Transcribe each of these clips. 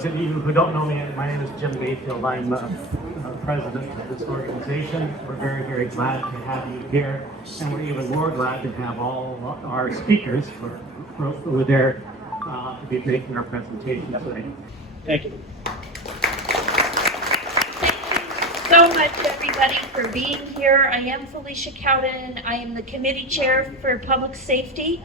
those of you who don't know me, my name is Jim Mayfield. I'm president of this organization. We're very, very glad to have you here, and we're even more glad to have all our speakers who are there to be making our presentation today. Thank you. So much, everybody, for being here. I am Felicia Cowden. I am the committee chair for public safety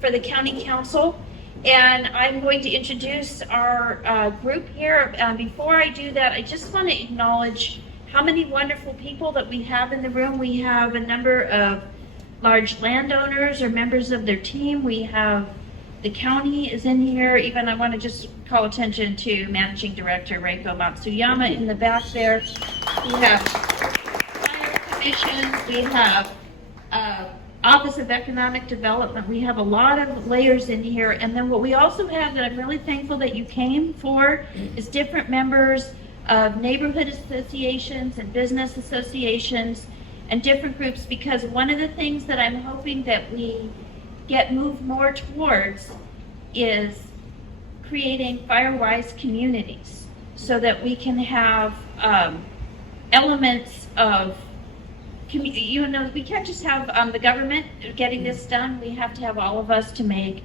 for the county council, and I'm going to introduce our group here. Before I do that, I just want to acknowledge how many wonderful people that we have in the room. We have a number of large landowners or members of their team. We have the county is in here. Even I want to just call attention to Managing Director Reiko Matsuyama in the back there. We have fire commission. We have Office of Economic Development. We have a lot of layers in here. And then what we also have that I'm really thankful that you came for is different members of neighborhood associations and business associations and different groups, because one of the things that I'm hoping that we get moved more towards is creating fire-wise communities so that we can have elements of, we can't just have the government getting this done. We have to have all of us to make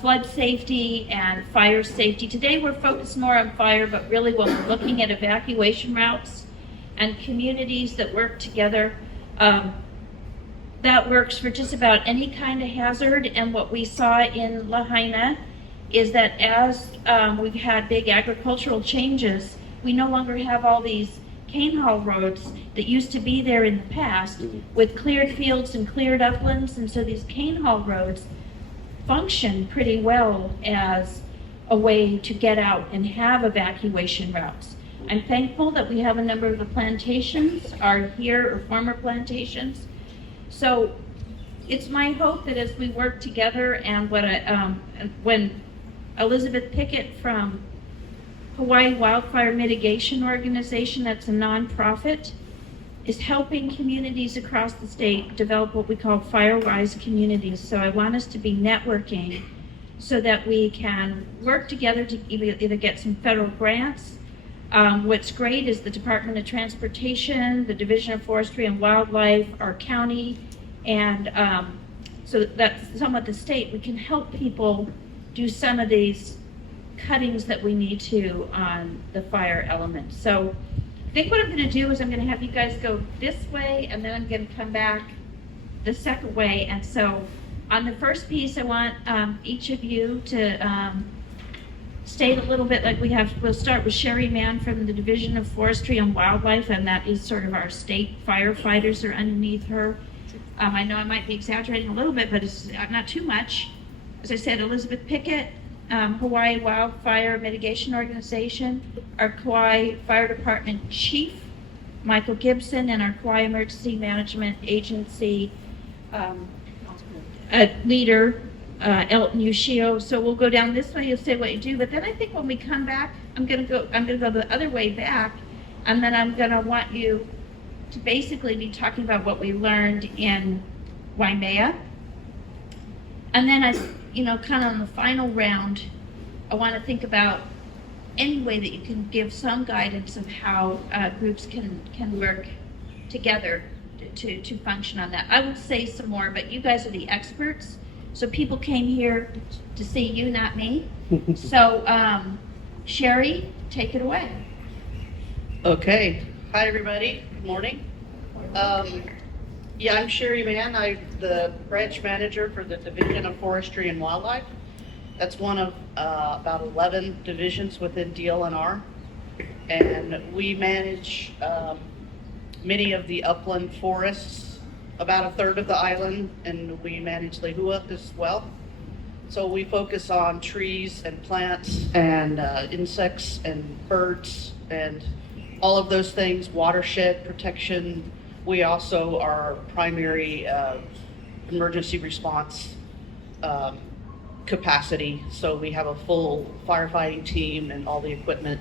flood safety and fire safety. Today we're focused more on fire, but really when we're looking at evacuation routes and communities that work together, that works for just about any kind of hazard. And what we saw in Lahaina is that as we've had big agricultural changes, we no longer have all these cane haul roads that used to be there in the past with cleared fields and cleared uplands. And so these cane haul roads function pretty well as a way to get out and have evacuation routes. I'm thankful that we have a number of the plantations are here, or former plantations. So it's my hope that as we work together, and when Elizabeth Picket from Kauai Wildfire Mitigation Organization, that's a nonprofit, is helping communities across the state develop what we call fire-wise communities. So I want us to be networking so that we can work together to either get some federal grants. What's great is the Department of Transportation, the Division of Forestry and Wildlife, our county, and so that's somewhat the state. We can help people do some of these cuttings that we need to on the fire element. So I think what I'm going to do is I'm going to have you guys go this way, and then I'm going to come back the second way. And so on the first piece, I want each of you to state a little bit like we have. We'll start with Sheri Mann from the Division of Forestry and Wildlife, and that is sort of our state firefighters are underneath her. I know I might be exaggerating a little bit, but it's not too much. As I said, Elizabeth Picket, Hawaii Wildfire Mitigation Organization, our Kauai Fire Department Chief, Michael Gibson, and our Kauai Emergency Management Agency leader, Elton Ushio. So we'll go down this way, you'll say what you do, but then I think when we come back, I'm gonna go the other way back, and then I'm gonna want you to basically be talking about what we learned in Waimea. And then kind of on the final round, I want to think about any way that you can give some guidance of how groups can work together to function on that. I will say some more, but you guys are the experts. So people came here to see you, not me. So Sheri, take it away. Okay. Hi, everybody. Good morning. Yeah, I'm Sheri Mann. I'm the branch manager for the Division of Forestry and Wildlife. That's one of about 11 divisions within DLNR. And we manage many of the upland forests, about a third of the island, and we manage Lihue as well. So we focus on trees and plants and insects and birds and all of those things, watershed protection. We also are primary emergency response capacity. So we have a full firefighting team and all the equipment.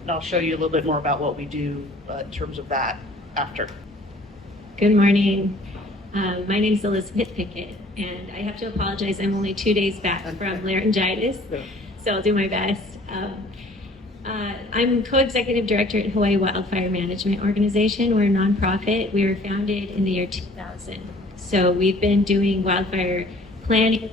And I'll show you a little bit more about what we do in terms of that after. Good morning. My name is Elizabeth Picket, and I have to apologize. I'm only 2 days back from laryngitis, so I'll do my best. I'm co-executive director at Hawaii Wildfire Management Organization. We're a nonprofit. We were founded in the year 2000. So we've been doing wildfire planning,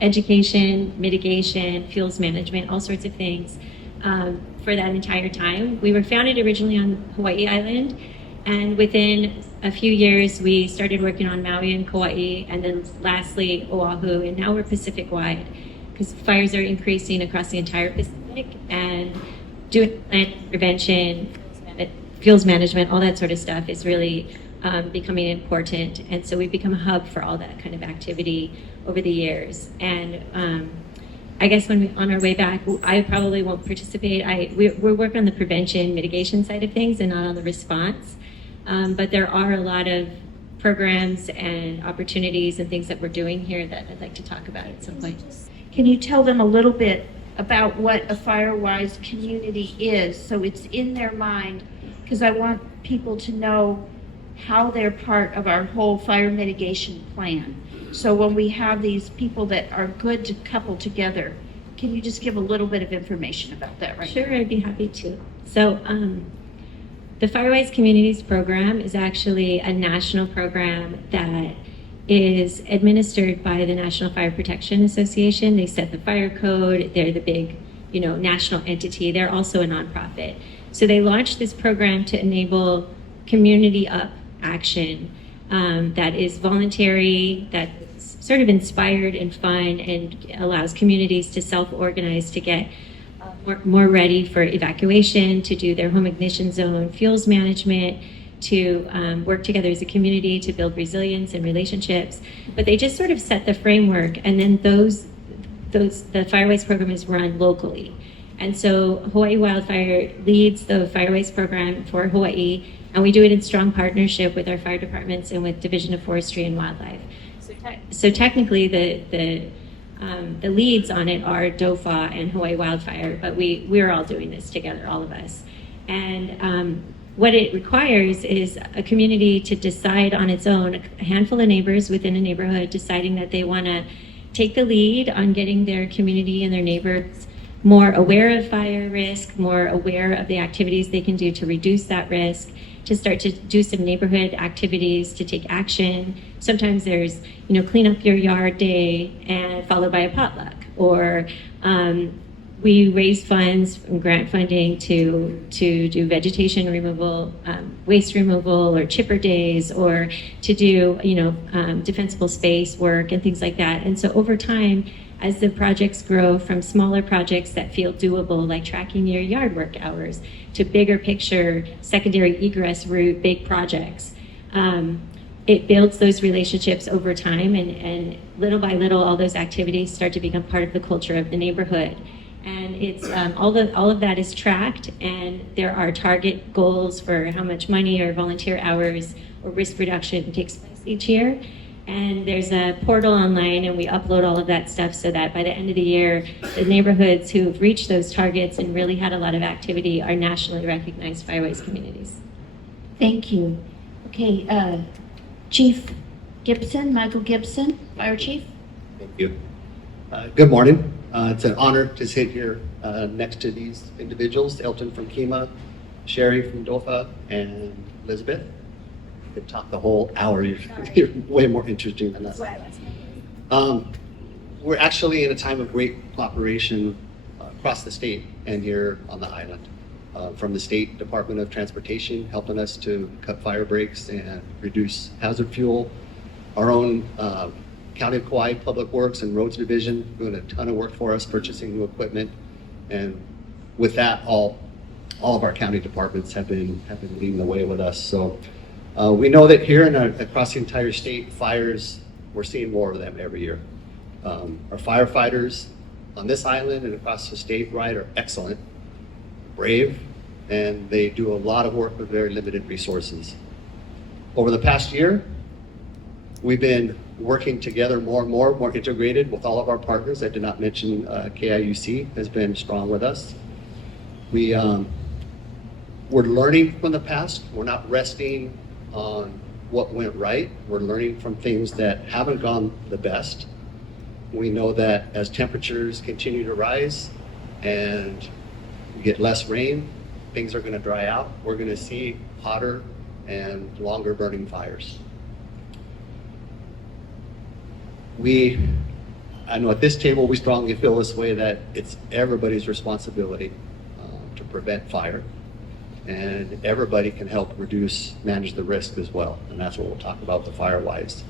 education, mitigation, fuels management, all sorts of things for that entire time. We were founded originally on Hawaii Island, and within a few years we started working on Maui and Kauai, and then lastly Oahu, and now we're Pacific-wide because fires are increasing across the entire Pacific, and doing plant prevention, fuels management, all that sort of stuff is really becoming important. And so we've become a hub for all that kind of activity over the years. And I guess when on our way back, I probably won't participate. We're working on the prevention mitigation side of things and not on the response. But there are a lot of programs and opportunities and things that we're doing here that I'd like to talk about at some point. Can you tell them a little bit about what a FireWise community is, so it's in their mind? Because I want people to know how they're part of our whole fire mitigation plan. So when we have these people that are good to couple together, can you just give a little bit of information about that right now? Sure, I'd be happy to. So the FireWise Communities Program is actually a national program that is administered by the National Fire Protection Association. They set the fire code. They're the big, national entity. They're also a nonprofit. So they launched this program to enable community up action that is voluntary, that's sort of inspired and fun, and allows communities to self-organize to get more ready for evacuation, to do their home ignition zone fuels management, to work together as a community to build resilience and relationships. But they just sort of set the framework, and then the FireWise program is run locally. And so Hawaii Wildfire leads the FireWise program for Hawaii, and we do it in strong partnership with our fire departments and with Division of Forestry and Wildlife. So technically the leads on it are DOFA and Hawaii Wildfire, but we're all doing this together, all of us. And what it requires is a community to decide on its own, a handful of neighbors within a neighborhood deciding that they want to take the lead on getting their community and their neighbors more aware of fire risk, more aware of the activities they can do to reduce that risk, to start to do some neighborhood activities to take action. Sometimes there's, clean up your yard day and followed by a potluck, or we raise funds from grant funding to do vegetation removal, waste removal, or chipper days, or to do, defensible space work and things like that. And so over time, as the projects grow from smaller projects that feel doable, like tracking your yard work hours, to bigger picture secondary egress route, big projects, it builds those relationships over time, and little by little, all those activities start to become part of the culture of the neighborhood. And it's all of that is tracked, and there are target goals for how much money or volunteer hours or risk reduction takes place each year. And there's a portal online, and we upload all of that stuff so that by the end of the year, the neighborhoods who've reached those targets and really had a lot of activity are nationally recognized FireWise communities. Thank you. Okay, Chief Gibson, Michael Gibson, Fire Chief. Thank you. Good morning. It's an honor to sit here next to these individuals, Elton from Kima, Sheri from DOFA, and Elizabeth. You could talk the whole hour. You're way more interesting than us. We're actually in a time of great cooperation across the state and here on the island. From the State Department of Transportation, helping us to cut fire breaks and reduce hazard fuel. Our own County of Kauai Public Works and Roads Division doing a ton of work for us, purchasing new equipment. And with that, all of our county departments have been leading the way with us. So we know that here and across the entire state, fires, we're seeing more of them every year. Our firefighters on this island and across the state, are excellent, brave, and they do a lot of work with very limited resources. Over the past year, we've been working together more and more integrated with all of our partners. I did not mention KIUC has been strong with us. We're learning from the past. We're not resting on what went right. We're learning from things that haven't gone the best. We know that as temperatures continue to rise and We get less rain, things are going to dry out. We're going to see hotter and longer burning fires. I know at this table we strongly feel this way, that it's everybody's responsibility to prevent fire, and everybody can help manage the risk as well. And that's what we'll talk about the FireWise.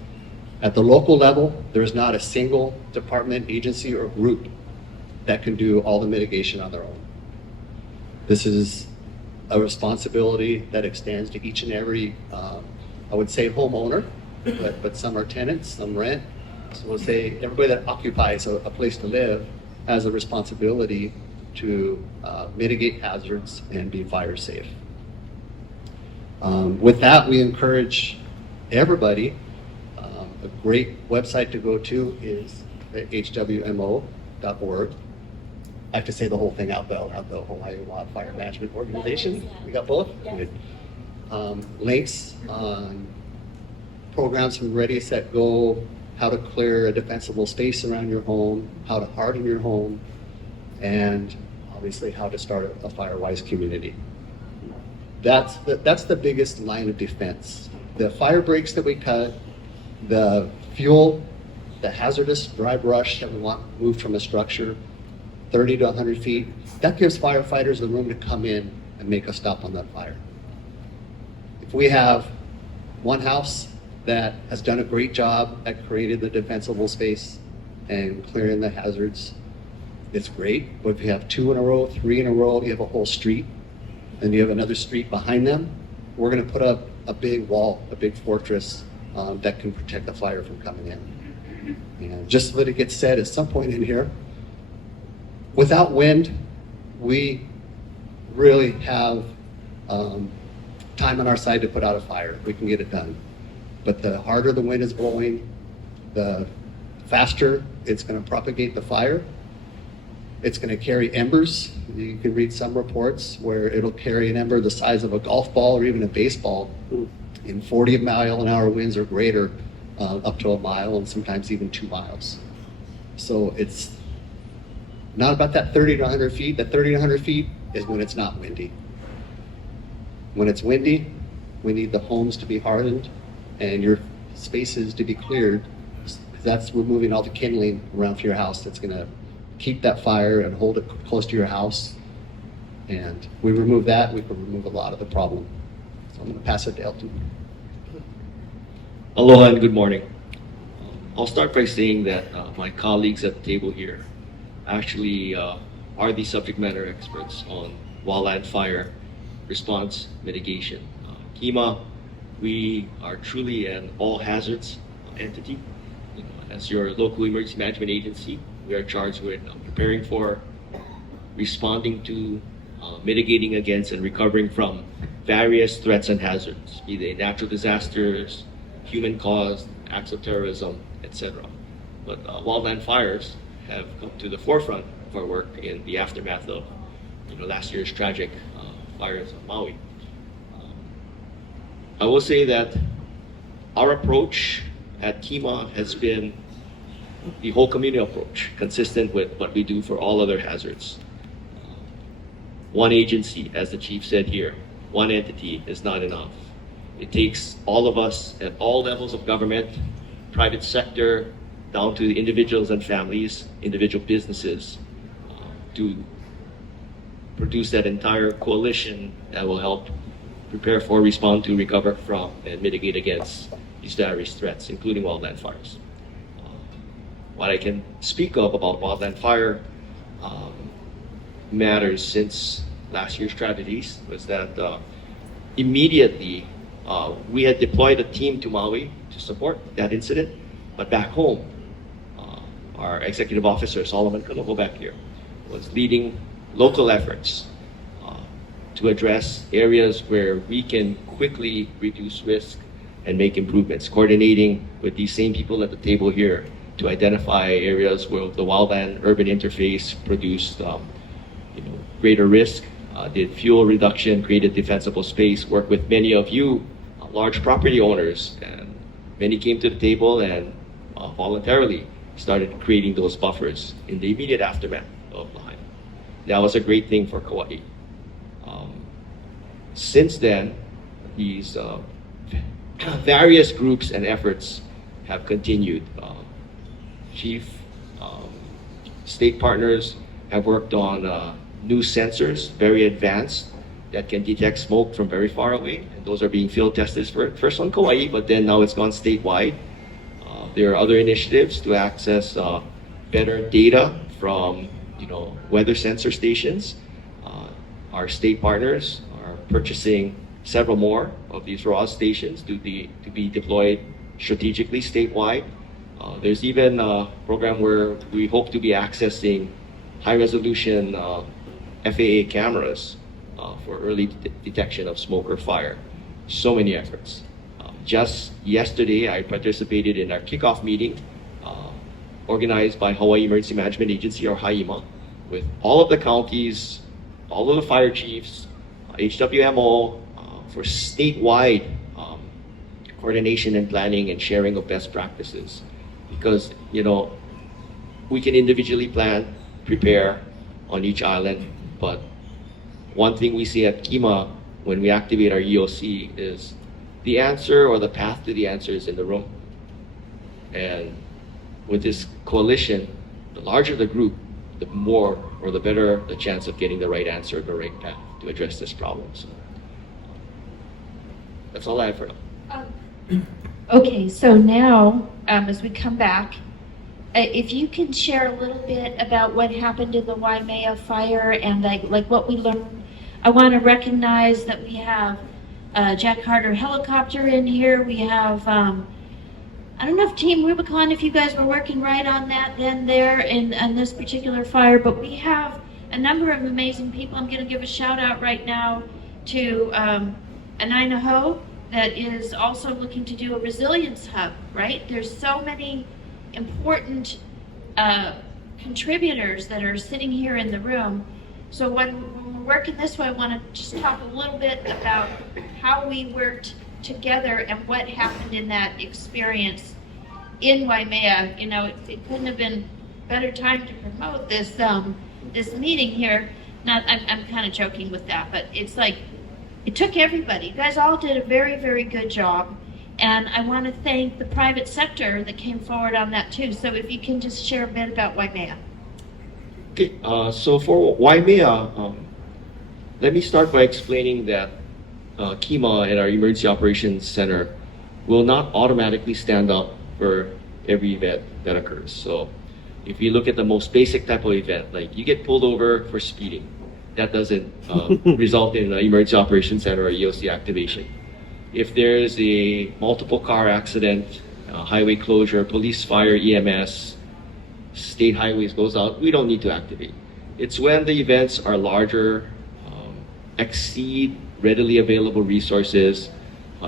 At the local level, there's not a single department, agency, or group that can do all the mitigation on their own. This is a responsibility that extends to each and every, I would say homeowner, but some are tenants, some rent. So we'll say everybody that occupies a place to live has a responsibility to mitigate hazards and be fire safe. With that, we encourage everybody. A great website to go to is hwmo.org. I have to say the whole thing out though, not the Hawaii Wildfire Management Organization. We got both? Good. Links on programs from Ready, Set, Go, how to clear a defensible space around your home, how to harden your home, and obviously how to start a FireWise community. That's the biggest line of defense. The fire breaks that we cut, the fuel, the hazardous dry brush that we want moved from a structure 30 to 100 feet, that gives firefighters the room to come in and make a stop on that fire. If we have one house that has done a great job at creating the defensible space and clearing the hazards, it's great. But if you have 2 in a row, 3 in a row, you have a whole street, and you have another street behind them, we're going to put up a big wall, a big fortress that can protect the fire from coming in. And just let it get said at some point in here, without wind, we really have time on our side to put out a fire. We can get it done. But the harder the wind is blowing, the faster it's going to propagate the fire. It's going to carry embers. You can read some reports where it'll carry an ember the size of a golf ball or even a baseball in 40-mile-an-hour winds or greater, up to a mile and sometimes even 2 miles. So it's not about that 30 to 100 feet. That 30 to 100 feet is when it's not windy. When it's windy, we need the homes to be hardened and your spaces to be cleared. That's removing all the kindling around your house that's going to keep that fire and hold it close to your house. And we remove that, we can remove a lot of the problem. So I'm going to pass it to Elton. Aloha and good morning. I'll start by saying that my colleagues at the table here actually are the subject matter experts on wildland fire response mitigation. KEMA, we are truly an all hazards entity. As your local emergency management agency, we are charged with preparing for, responding to, mitigating against, and recovering from various threats and hazards, be they natural disasters, human-caused, acts of terrorism, etc. But wildland fires have come to the forefront of our work in the aftermath of last year's tragic fires on Maui. I will say that our approach at KEMA has been the whole community approach, consistent with what we do for all other hazards. One agency, as the chief said here, one entity is not enough. It takes all of us at all levels of government, private sector, down to the individuals and families, individual businesses, to produce that entire coalition that will help prepare for, respond to, recover from, and mitigate against these various threats, including wildland fires. What I can speak of about wildland fire matters since last year's tragedies was that immediately we had deployed a team to Maui to support that incident, but back home, our executive officer, Solomon Kanoho back here, was leading local efforts to address areas where we can quickly reduce risk and make improvements, coordinating with these same people at the table here to identify areas where the wildland urban interface produced greater risk, did fuel reduction, created defensible space, worked with many of you, large property owners, and many came to the table and voluntarily started creating those buffers in the immediate aftermath of Lihue. that was a great thing for Kauai. Since then, these various groups and efforts have continued. Chief state partners have worked on new sensors, very advanced, that can detect smoke from very far away. And those are being field tested first on Kauai, but then now it's gone statewide. There are other initiatives to access better data from weather sensor stations. Our state partners are purchasing several more of these raw stations to be deployed strategically statewide. There's even a program where we hope to be accessing high-resolution FAA cameras for early detection of smoke or fire. So many efforts. Just yesterday, I participated in our kickoff meeting organized by Hawaii Emergency Management Agency, or HAIMA, with all of the counties, all of the fire chiefs, HWMO, for statewide coordination and planning and sharing of best practices. Because, we can individually plan, prepare on each island, but one thing we see at Kima when we activate our EOC is the answer or the path to the answer is in the room. And with this coalition, the larger the group, the more or the better the chance of getting the right answer, the right path to address this problem. So that's all I have for now. Okay, so now, as we come back, if you can share a little bit about what happened in the Waimea fire and like what we learned. I want to recognize that we have Jack Carter helicopter in here. We have, I don't know if Team Rubicon, if you guys were working right on that then there in this particular fire, but we have a number of amazing people. I'm going to give a shout out right now to Anainaho, that is also looking to do a resilience hub, right? There's so many important contributors that are sitting here in the room. So when we're working this way, I want to just talk a little bit about how we worked together and what happened in that experience in Waimea. It couldn't have been a better time to promote this this meeting here. I'm kind of joking with that, but it's like, it took everybody. You guys all did a very, very good job. And I want to thank the private sector that came forward on that too. So if you can just share a bit about Waimea. Okay, so for Waimea, let me start by explaining that Kima and our Emergency Operations Center will not automatically stand up for every event that occurs. So if you look at the most basic type of event, like you get pulled over for speeding, that doesn't result in an Emergency Operations Center or EOC activation. If there's a multiple car accident, highway closure, police, fire, EMS, state highways goes out, we don't need to activate. It's when the events are larger, exceed readily available resources,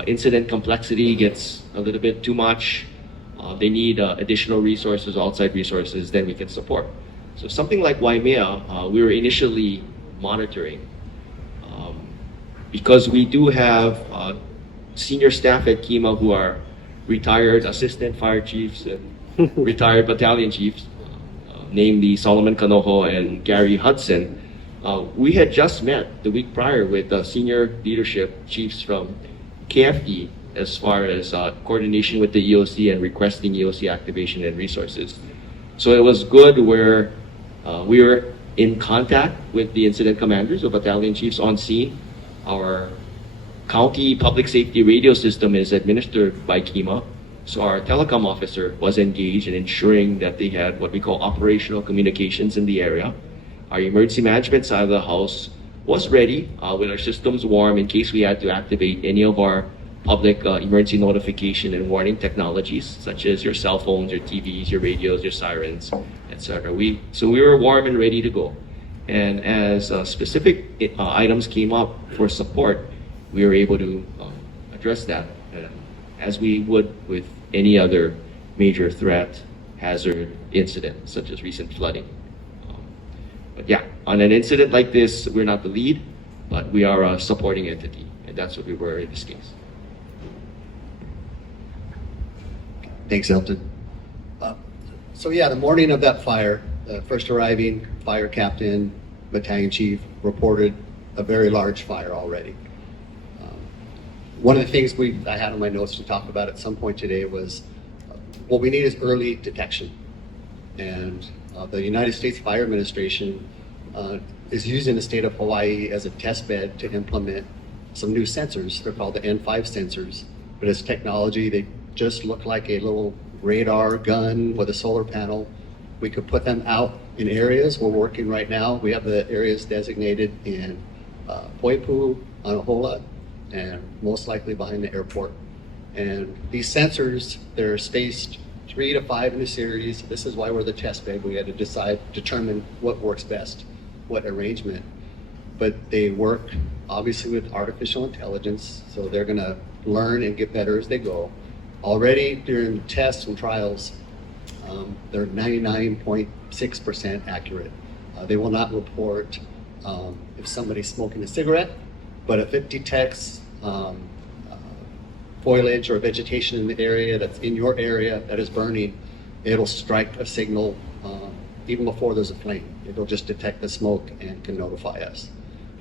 incident complexity gets a little bit too much, they need additional resources, outside resources, then we can support. So something like Waimea, we were initially monitoring. Because we do have senior staff at Kima who are retired assistant fire chiefs and retired battalion chiefs, namely Solomon Kanoho and Gary Hudson. We had just met the week prior with the senior leadership chiefs from KFD as far as coordination with the EOC and requesting EOC activation and resources. So it was good where we were in contact with the incident commanders or battalion chiefs on scene. Our county public safety radio system is administered by Kima, so our telecom officer was engaged in ensuring that they had what we call operational communications in the area. Our emergency management side of the house was ready with our systems warm in case we had to activate any of our public emergency notification and warning technologies, such as your cell phones, your TVs, your radios, your sirens, etc. So we were warm and ready to go. And as specific items came up for support, we were able to address that as we would with any other major threat, hazard, incident, such as recent flooding. But yeah, on an incident like this, we're not the lead, but we are a supporting entity, and that's what we were in this case. Thanks, Elton. So yeah, the morning of that fire, the first arriving fire captain battalion chief reported a very large fire already. One of the things I had on my notes to talk about at some point today was what we need is early detection. And the United States Fire Administration is using the state of Hawaii as a test bed to implement some new sensors. They're called the N5 sensors, but it's technology. They just look like a little radar gun with a solar panel. We could put them out in areas. We're working right now. We have the areas designated in Poipu, Anahola, and most likely behind the airport. And these sensors, they're spaced 3 to 5 in a series. This is why we're the test bed. We had to determine what works best, what arrangement. But they work obviously with artificial intelligence, so they're gonna learn and get better as they go. Already during tests and trials, they're 99.6% accurate. They will not report if somebody's smoking a cigarette, but if it detects foliage or vegetation in the area that's in your area that is burning, it'll strike a signal even before there's a flame. It'll just detect the smoke and can notify us.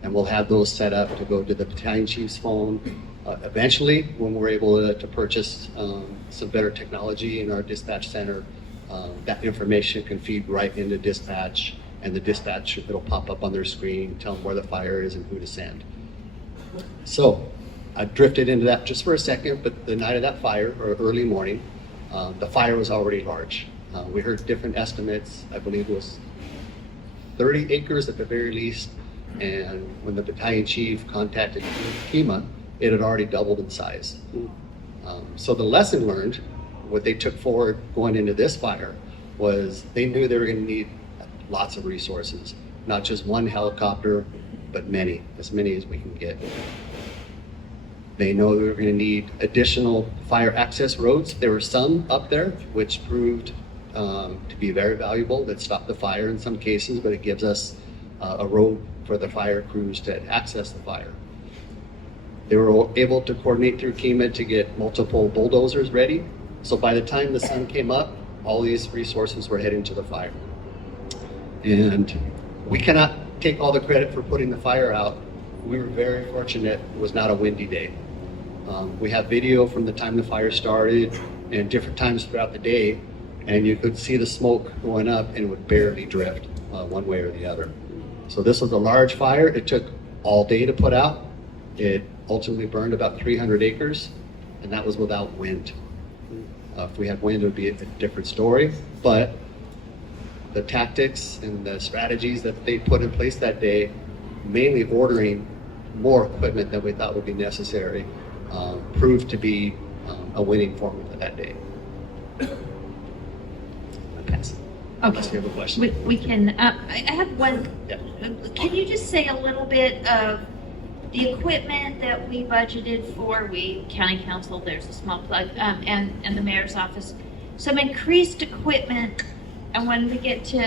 And we'll have those set up to go to the battalion chief's phone. Eventually, when we're able to purchase some better technology in our dispatch center, that information can feed right into dispatch, and the dispatch, it'll pop up on their screen, tell them where the fire is and who to send. So I drifted into that just for a second, but the night of that fire, or early morning, the fire was already large. We heard different estimates. I believe it was 30 acres at the very least. And when the battalion chief contacted FEMA, it had already doubled in size. So the lesson learned, what they took forward going into this fire, was they knew they were going to need lots of resources, not just one helicopter, but many, as many as we can get. They know they were going to need additional fire access roads. There were some up there which proved to be very valuable, that stopped the fire in some cases, but it gives us a road for the fire crews to access the fire. They were able to coordinate through FEMA to get multiple bulldozers ready. So by the time the sun came up, all these resources were heading to the fire. And we cannot take all the credit for putting the fire out. We were very fortunate it was not a windy day. We have video from the time the fire started and different times throughout the day, and you could see the smoke going up and it would barely drift one way or the other. So this was a large fire. It took all day to put out. It ultimately burned about 300 acres, and that was without wind. If we had wind, it would be a different story, but the tactics and the strategies that they put in place that day, mainly ordering more equipment than we thought would be necessary, proved to be a winning formula that day. I pass. Unless you have a question. We can, I have one. Yeah. Can you just say a little bit of the equipment that we budgeted for? County council, there's a small plug, and the mayor's office. Some increased equipment, and when we get to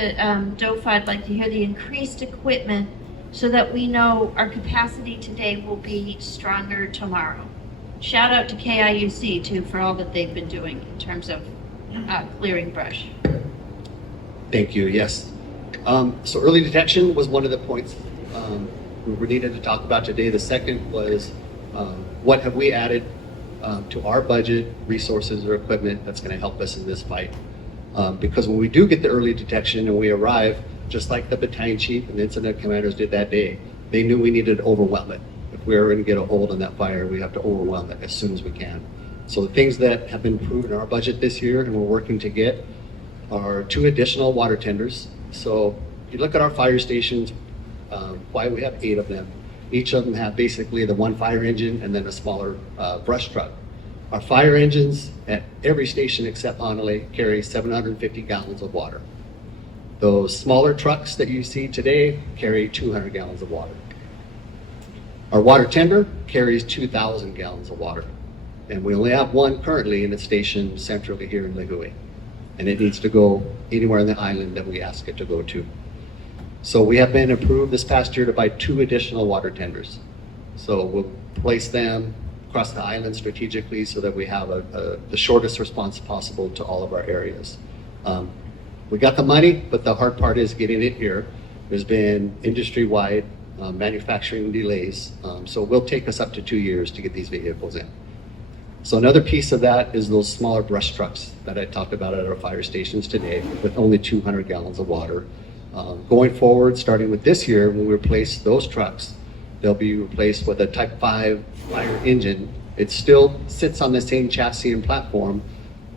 DOFA, I'd like to hear the increased equipment so that we know our capacity today will be stronger tomorrow. Shout out to KIUC too for all that they've been doing in terms of clearing brush. Thank you, yes. So early detection was one of the points we needed to talk about today. The second was what have we added to our budget, resources, or equipment that's going to help us in this fight. Because when we do get the early detection and we arrive, just like the battalion chief and the incident commanders did that day, they knew we needed to overwhelm it. If we were going to get a hold on that fire, we have to overwhelm it as soon as we can. So the things that have been approved in our budget this year and we're working to get are 2 additional water tenders. So if you look at our fire stations, why we have 8 of them. Each of them have basically the one fire engine and then a smaller brush truck. Our fire engines at every station except Honolulu carry 750 gallons of water. Those smaller trucks that you see today carry 200 gallons of water. Our water tender carries 2,000 gallons of water. And we only have one currently in a station centrally here in Lihue. And it needs to go anywhere on the island that we ask it to go to. So we have been approved this past year to buy 2 additional water tenders. So we'll place them across the island strategically so that we have the shortest response possible to all of our areas. We got the money, but the hard part is getting it here. There's been industry-wide manufacturing delays, so it will take us up to 2 years to get these vehicles in. So another piece of that is those smaller brush trucks that I talked about at our fire stations today with only 200 gallons of water. Going forward, starting with this year, when we replace those trucks, they'll be replaced with a Type 5 fire engine. It still sits on the same chassis and platform,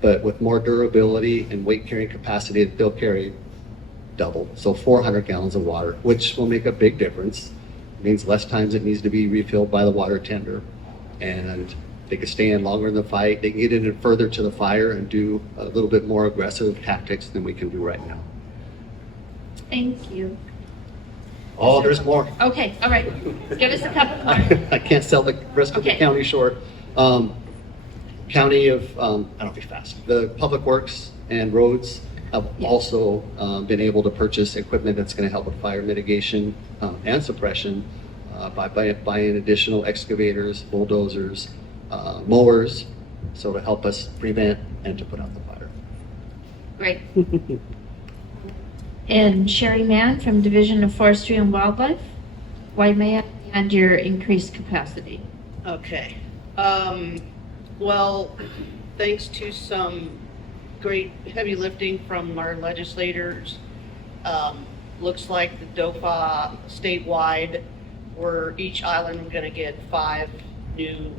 but with more durability and weight carrying capacity, they'll carry double, so 400 gallons of water, which will make a big difference. It means less times it needs to be refilled by the water tender, and they can stay in longer in the fight. They can get in further to the fire and do a little bit more aggressive tactics than we can do right now. Thank you. Oh, there's more. Okay, all right. Give us a couple more. I can't sell the rest of the Okay. county short. County of, I'll be fast. The Public Works and roads have also been able to purchase equipment that's going to help with fire mitigation and suppression by buying additional excavators, bulldozers, mowers, so to help us prevent and to put out the fire. Great. And Sheri Mann from Division of Forestry and Wildlife. Why may I and your increased capacity? Okay. Well, thanks to some great heavy lifting from our legislators, looks like the DOFA statewide, where each island we're going to get 5 new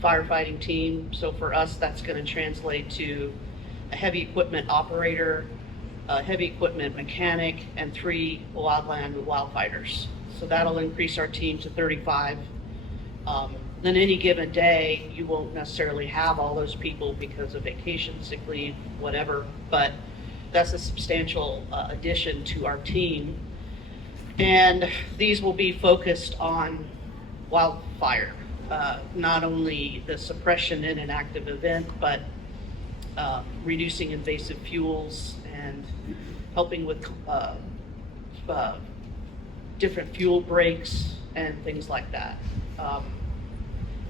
firefighting teams. So for us, that's going to translate to a heavy equipment operator, a heavy equipment mechanic, and 3 wildland wildfighters. So that'll increase our team to 35. Then any given day, you won't necessarily have all those people because of vacation, sick leave, whatever, but that's a substantial addition to our team. And these will be focused on wildfire, not only the suppression in an active event, but reducing invasive fuels and helping with different fuel breaks and things like that.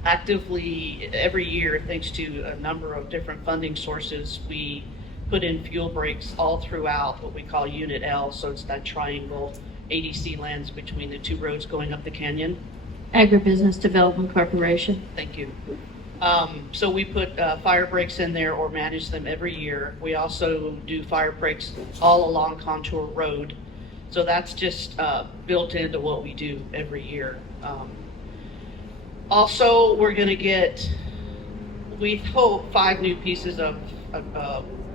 Actively, every year, thanks to a number of different funding sources, we put in fuel breaks all throughout what we call Unit L, so it's that triangle ADC lands between the 2 roads going up the canyon. Agribusiness Development Corporation. Thank you. So we put fire breaks in there or manage them every year. We also do fire breaks all along Contour Road. So that's just built into what we do every year. Also, we're going to get, we hope, 5 new pieces of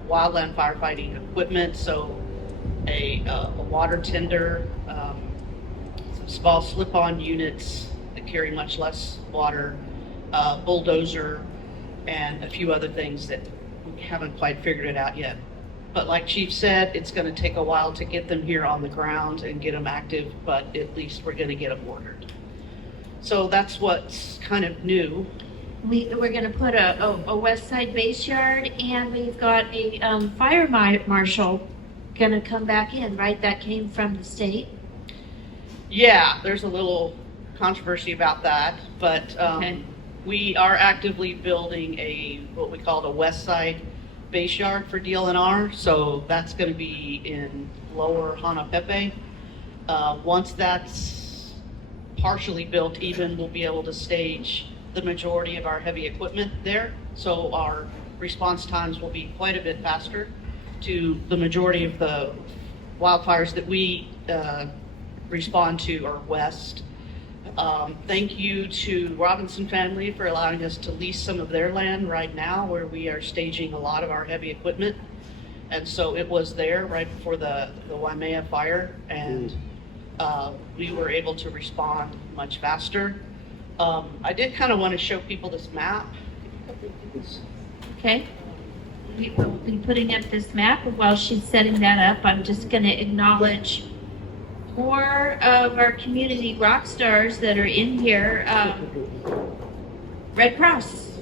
wildland firefighting equipment. So a water tender, some small slip-on units that carry much less water, bulldozer, and a few other things that we haven't quite figured it out yet. But like Chief said, it's going to take a while to get them here on the ground and get them active, but at least we're going to get them ordered. So that's what's kind of new. We're going to put a West Side base yard, and we've got a fire marshal going to come back in, right? That came from the state. Yeah, there's a little controversy about that, but Okay. we are actively building what we call a West Side base yard for DLNR. So that's going to be in Lower Hanapepe. Once that's partially built, even we'll be able to stage the majority of our heavy equipment there. So our response times will be quite a bit faster to the majority of the wildfires that we respond to are west. Thank you to Robinson family for allowing us to lease some of their land right now where we are staging a lot of our heavy equipment. And so it was there right before the Waimea fire, and we were able to respond much faster. I did kind of want to show people this map. Okay. We will be putting up this map. While she's setting that up, I'm just going to acknowledge more of our community rock stars that are in here. Red Cross.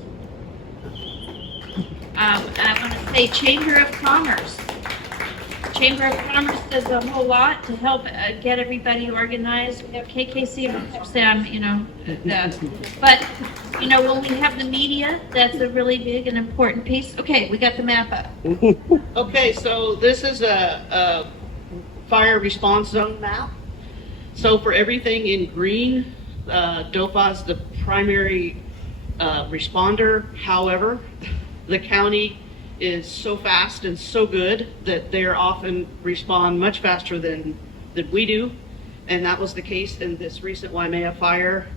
I want to say Chamber of Commerce. Chamber of Commerce does a whole lot to help get everybody organized. We have KKC, Sam, but when we have the media, that's a really big and important piece. Okay, we got the map up. Okay, so this is fire response zone map. So for everything in green, DOFA is the primary responder. However, the county is so fast and so good that they often respond much faster than we do. And that was the case in this recent Waimea fire.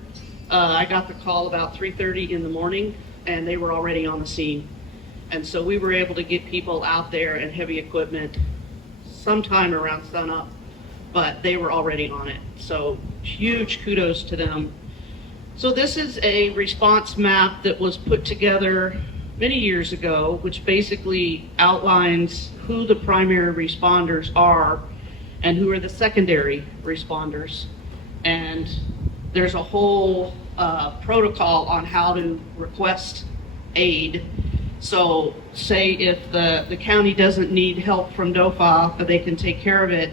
I got the call about 3:30 in the morning and they were already on the scene. And so we were able to get people out there and heavy equipment sometime around sunup, but they were already on it. So huge kudos to them. So this is a response map that was put together many years ago, which basically outlines who the primary responders are and who are the secondary responders. And there's a whole protocol on how to request aid. So say if the county doesn't need help from DOFA, but they can take care of it,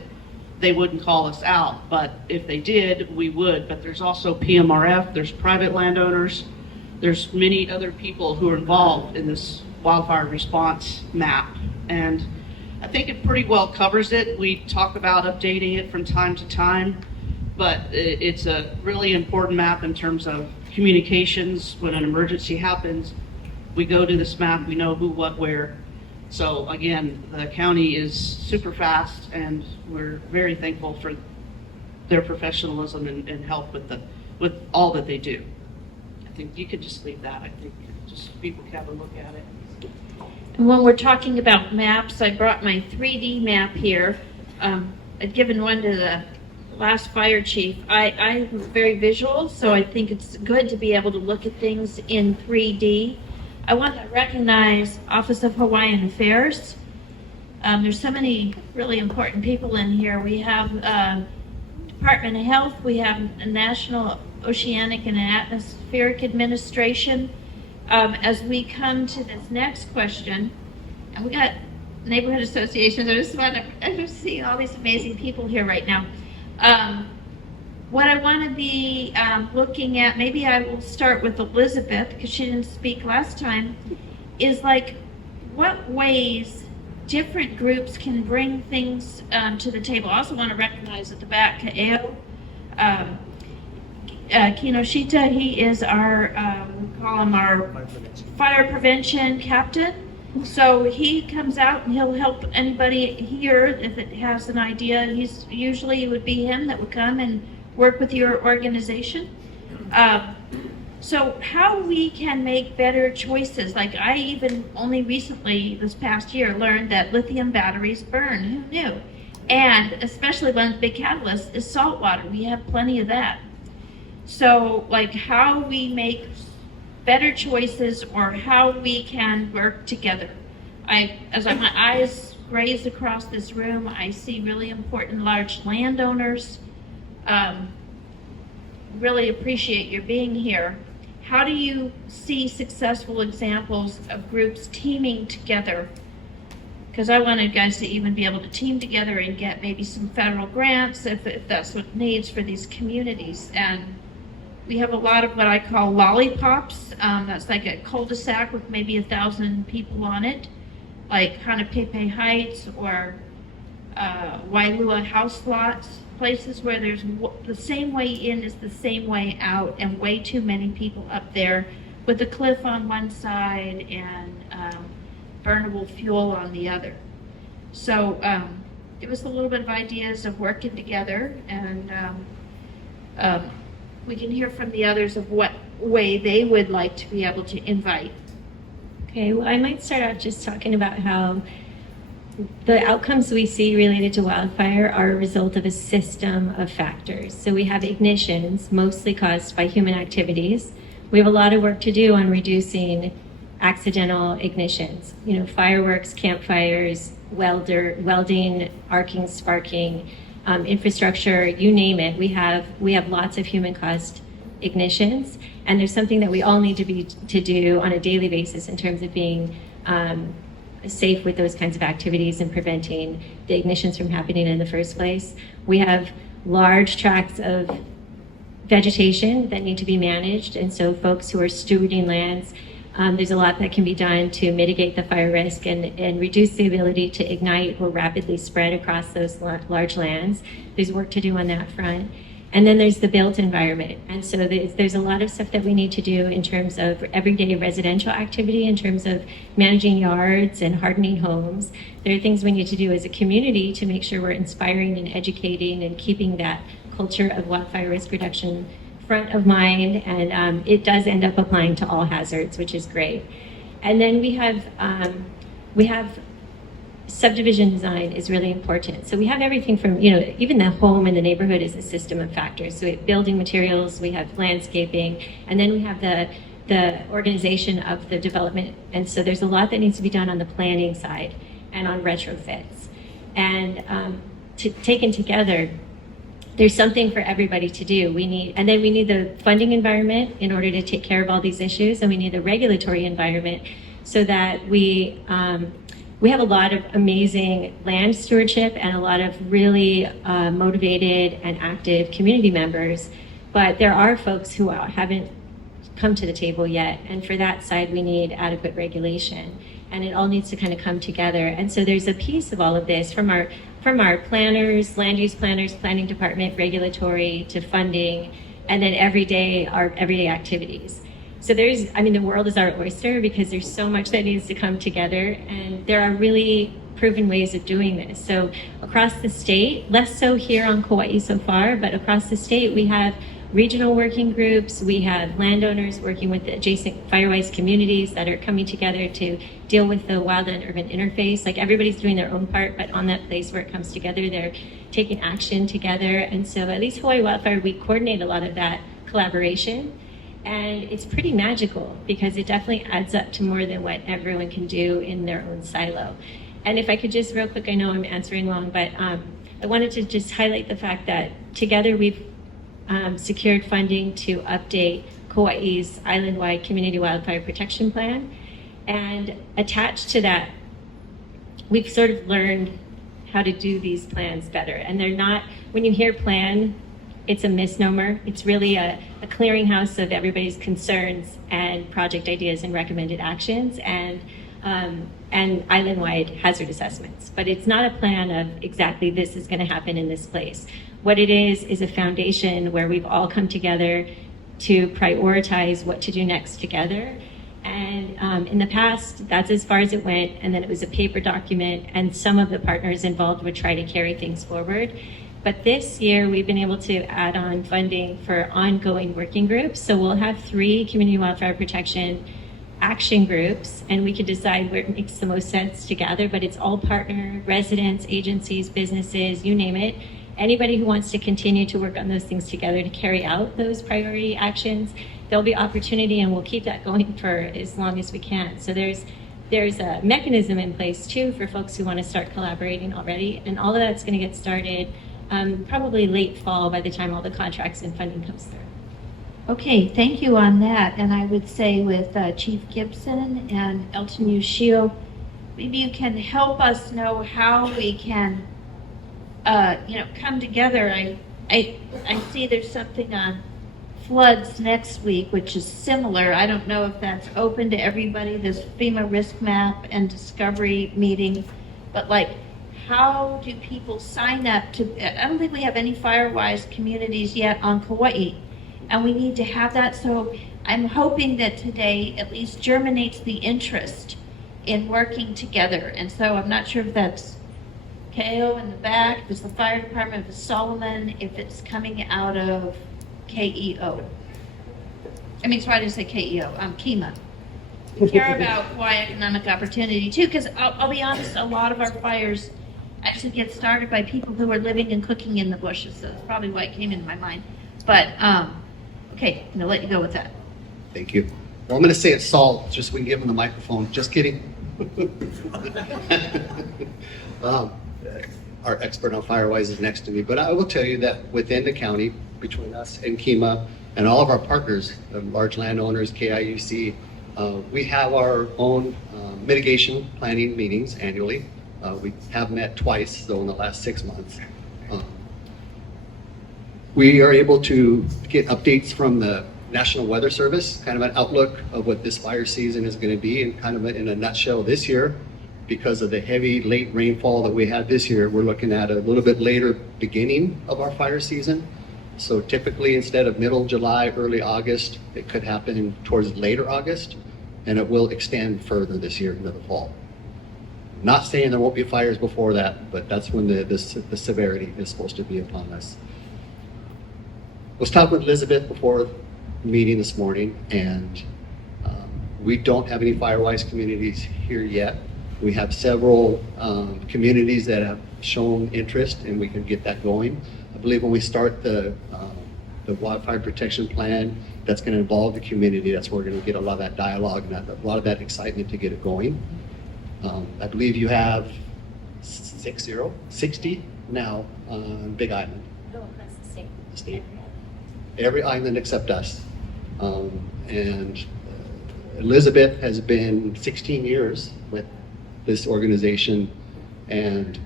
they wouldn't call us out. But if they did, we would. But there's also PMRF, there's private landowners, there's many other people who are involved in this wildfire response map. And I think it pretty well covers it. We talk about updating it from time to time, but it's a really important map in terms of communications. When an emergency happens, we go to this map, we know who, what, where. So again, the county is super fast and we're very thankful for their professionalism and help with all that they do. I think you could just leave that. I think just people can have a look at it. And when we're talking about maps, I brought my 3D map here. I'd given one to the last fire chief. I'm very visual, so I think it's good to be able to look at things in 3D. I want to recognize Office of Hawaiian Affairs. There's so many really important people in here. We have Department of Health, we have a National Oceanic and Atmospheric Administration. As we come to this next question, and we got neighborhood associations. I'm just seeing all these amazing people here right now. What I want to be looking at, maybe I will start with Elizabeth because she didn't speak last time, is like what ways different groups can bring things to the table. I also want to recognize at the back Kaeo Kinoshita. He is our, we call him our fire prevention captain. So he comes out and he'll help anybody here if it has an idea. Usually it would be him that would come and work with your organization. So how we can make better choices. Like I even only recently this past year learned that lithium batteries burn. Who knew? And especially one of the big catalysts is salt water. We have plenty of that. So like how we make better choices or how we can work together. As my eyes graze across this room, I see really important large landowners. Really appreciate your being here. How do you see successful examples of groups teaming together? Because I wanted guys to even be able to team together and get maybe some federal grants if that's what needs for these communities. And we have a lot of what I call lollipops. That's like a cul-de-sac with maybe 1,000 people on it, like Hanapepe Heights or Wailua house lots, places where there's the same way in is the same way out and way too many people up there with a cliff on one side and burnable fuel on the other. So give us a little bit of ideas of working together, and we can hear from the others of what way they would like to be able to invite. Okay, well, I might start out just talking about how the outcomes we see related to wildfire are a result of a system of factors. So we have ignitions, mostly caused by human activities. We have a lot of work to do on reducing accidental ignitions. You know, fireworks, campfires, welding, arcing, sparking, infrastructure, you name it. We have lots of human-caused ignitions, and there's something that we all need to do on a daily basis in terms of being safe with those kinds of activities and preventing the ignitions from happening in the first place. We have large tracts of vegetation that need to be managed, and so folks who are stewarding lands There's a lot that can be done to mitigate the fire risk and reduce the ability to ignite or rapidly spread across those large lands. There's work to do on that front. And then there's the built environment. And so there's a lot of stuff that we need to do in terms of everyday residential activity, in terms of managing yards and hardening homes. There are things we need to do as a community to make sure we're inspiring and educating and keeping that culture of wildfire risk reduction front of mind. And it does end up applying to all hazards, which is great. And then we have subdivision design is really important. So we have everything from, even the home and the neighborhood is a system of factors. So we have building materials, we have landscaping, and then we have the organization of the development. And so there's a lot that needs to be done on the planning side and on retrofits. And taken together, there's something for everybody to do. And then we need the funding environment in order to take care of all these issues, and we need the regulatory environment so that we have a lot of amazing land stewardship and a lot of really motivated and active community members, but there are folks who haven't come to the table yet, and for that side we need adequate regulation, and it all needs to kind of come together. And so there's a piece of all of this from our planners, land use planners, planning department, regulatory, to funding, and then our everyday activities. So the world is our oyster because there's so much that needs to come together, and there are really proven ways of doing this. So across the state, less so here on Kauai so far, but across the state we have regional working groups, we have landowners working with the adjacent fire-wise communities that are coming together to deal with the wild and urban interface. Like, everybody's doing their own part, but on that place where it comes together, they're taking action together. And so at least Hawaii Wildfire, we coordinate a lot of that collaboration. And it's pretty magical because it definitely adds up to more than what everyone can do in their own silo. And if I could just real quick, I know I'm answering long, but I wanted to just highlight the fact that together we've secured funding to update Kauai's island-wide community wildfire protection plan. And attached to that, we've sort of learned how to do these plans better. And they're not, when you hear plan, it's a misnomer. It's really a clearinghouse of everybody's concerns and project ideas and recommended actions and island-wide hazard assessments. But it's not a plan of exactly this is going to happen in this place. What it is a foundation where we've all come together to prioritize what to do next together. And in the past, that's as far as it went, and then it was a paper document, and some of the partners involved would try to carry things forward. But this year, we've been able to add on funding for ongoing working groups. So we'll have 3 community wildfire protection action groups, and we can decide where it makes the most sense to gather, but it's all partner, residents, agencies, businesses, you name it. Anybody who wants to continue to work on those things together to carry out those priority actions, there'll be opportunity, and we'll keep that going for as long as we can. So there's a mechanism in place too for folks who want to start collaborating already, and all of that's going to get started probably late fall by the time all the contracts and funding comes through. Okay, thank you on that. And I would say with Chief Gibson and Elton Ushio, maybe you can help us know how we can, come together. I see there's something on floods next week, which is similar. I don't know if that's open to everybody, this FEMA risk map and discovery meeting, but how do people sign up to, I don't think we have any fire-wise communities yet on Kauai, and we need to have that. So I'm hoping that today at least germinates the interest in working together. And so I'm not sure if that's KO in the back, if it's the fire department, if it's Solomon, if it's coming out of KEO. Why did I say KEO? KEMA. We care about Kauai economic opportunity too, because I'll be honest, a lot of our fires actually get started by people who are living and cooking in the bushes. So that's probably why it came into my mind. But, okay, I'm gonna let you go with that. Thank you. Well, I'm going to say it's Saul, just so we can give him the microphone. Just kidding. Our expert on Firewise is next to me, but I will tell you that within the county, between us and KEMA and all of our partners, the large landowners, KIUC, we have our own mitigation planning meetings annually. We have met twice, though, in the last 6 months. We are able to get updates from the National Weather Service, kind of an outlook of what this fire season is going to be, and kind of in a nutshell this year, because of the heavy late rainfall that we had this year, we're looking at a little bit later beginning of our fire season. So typically, instead of middle July, early August, it could happen towards later August, and it will extend further this year into the fall. Not saying there won't be fires before that, but that's when the severity is supposed to be upon us. I was talking with Elizabeth before the meeting this morning, and we don't have any Firewise communities here yet. We have several communities that have shown interest, and we can get that going. I believe when we start the wildfire protection plan, that's going to involve the community. That's where we're going to get a lot of that dialogue and a lot of that excitement to get it going. I believe you have 60 now on Big Island. Oh, that's the same. The state. Every island except us. And Elizabeth has been 16 years with this organization, and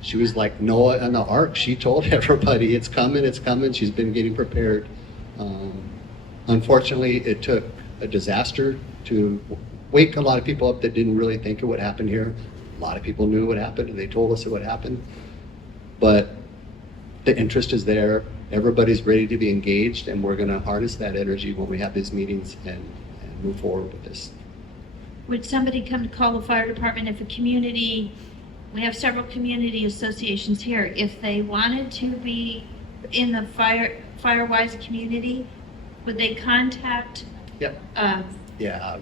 she was like Noah and the Ark. She told everybody, it's coming, it's coming. She's been getting prepared. Unfortunately, it took a disaster to wake a lot of people up that didn't really think it would happen here. A lot of people knew what happened, and they told us it would happen. But the interest is there. Everybody's ready to be engaged, and we're going to harness that energy when we have these meetings and move forward with this. Would somebody come to call the fire department if a community, we have several community associations here, if they wanted to be in the Firewise community, would they contact? Yep. Yeah.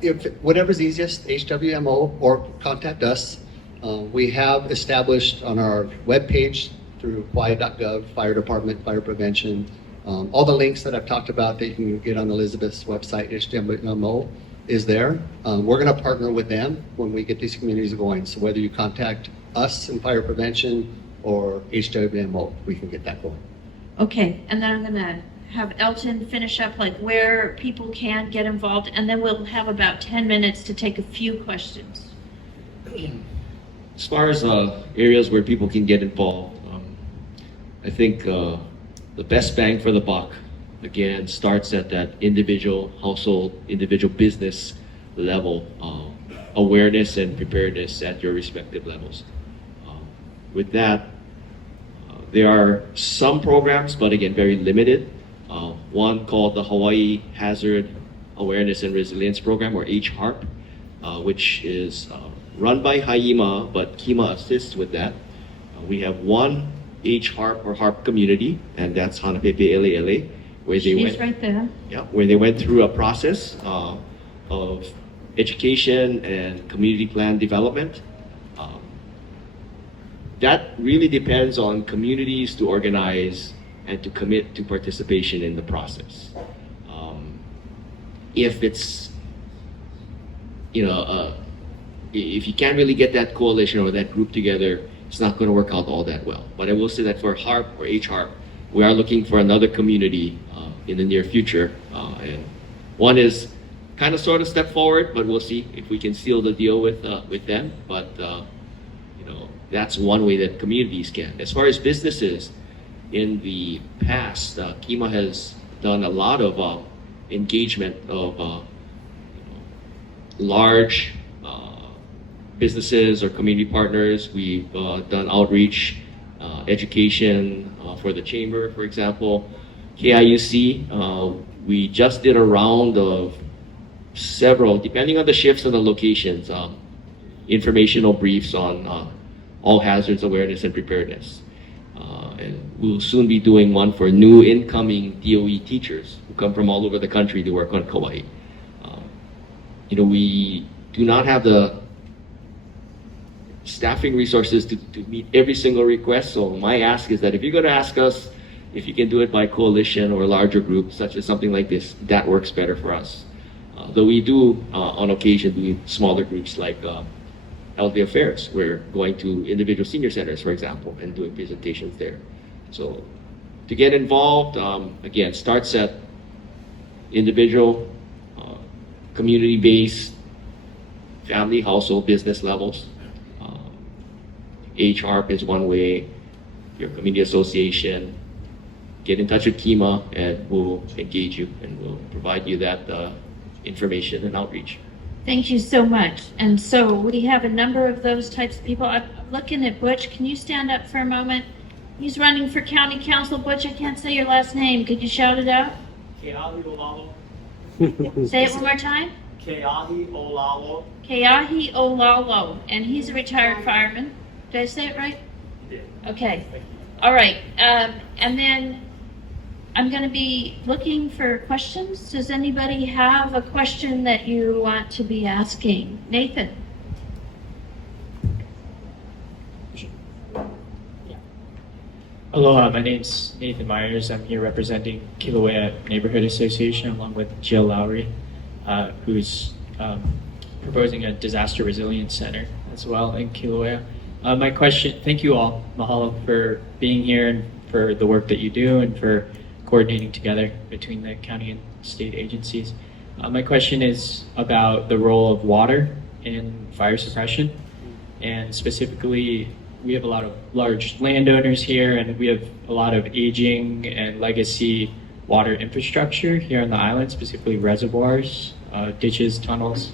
If whatever's easiest, HWMO or contact us. We have established on our webpage through Kauai.gov, fire department, fire prevention, all the links that I've talked about that you can get on Elizabeth's website, HWMO, is there. We're going to partner with them when we get these communities going. So whether you contact us in fire prevention or HWMO, we can get that going. Okay, and then I'm gonna have Elton finish up like where people can get involved, and then we'll have about 10 minutes to take a few questions. As far as areas where people can get involved, I think the best bang for the buck, again, starts at that individual household, individual business level, awareness and preparedness at your respective levels. With that, there are some programs, but again, very limited. One called the Hawaii Hazard Awareness and Resilience Program, or HHARP, which is run by HAIMA, but KIMA assists with that. We have one HHARP or HARP community, and that's Hanapepe Ele, where they She's right there. Yeah, where they went through a process of education and community plan development. That really depends on communities to organize and to commit to participation in the process. If it's, if you can't really get that coalition or that group together, it's not going to work out all that well. But I will say that for HARP or HHARP, we are looking for another community in the near future. And one is kind of sort of step forward, but we'll see if we can seal the deal with them. But that's one way that communities can. As far as businesses, in the past, KIMA has done a lot of engagement of large businesses or community partners. We've done outreach, education for the chamber, for example. KIUC, we just did a round of several, depending on the shifts and the locations, informational briefs on all hazards awareness and preparedness. And we'll soon be doing one for new incoming DOE teachers who come from all over the country to work on Kauai. We do not have the staffing resources to meet every single request. So my ask is that if you're going to ask us if you can do it by coalition or a larger group, such as something like this, that works better for us. Though we do, on occasion, do smaller groups like Elderly Affairs. We're going to individual senior centers, for example, and doing presentations there. So to get involved, again, starts at individual, community-based, family, household, business levels. HHARP is one way, your community association, get in touch with Kima and we'll engage you and we'll provide you that information and outreach. Thank you so much. And so we have a number of those types of people. I'm looking at Butch. Can you stand up for a moment? He's running for county council. Butch, I can't say your last name. Could you shout it out? Keahi Olalo. Say it one more time. Keahi Olalo. Keahi Olalo. And he's a retired fireman. Did I say it right? You did. Okay. All right. And then I'm going to be looking for questions. Does anybody have a question that you want to be asking? Nathan? Aloha, my name's Nathan Myers. I'm here representing Kilauea Neighborhood Association along with Jill Lowry, who's proposing a disaster resilience center as well in Kilauea. My question, thank you all, mahalo for being here and for the work that you do and for coordinating together between the county and state agencies. My question is about the role of water in fire suppression, and specifically we have a lot of large landowners here and we have a lot of aging and legacy water infrastructure here on the island, specifically reservoirs, ditches, tunnels.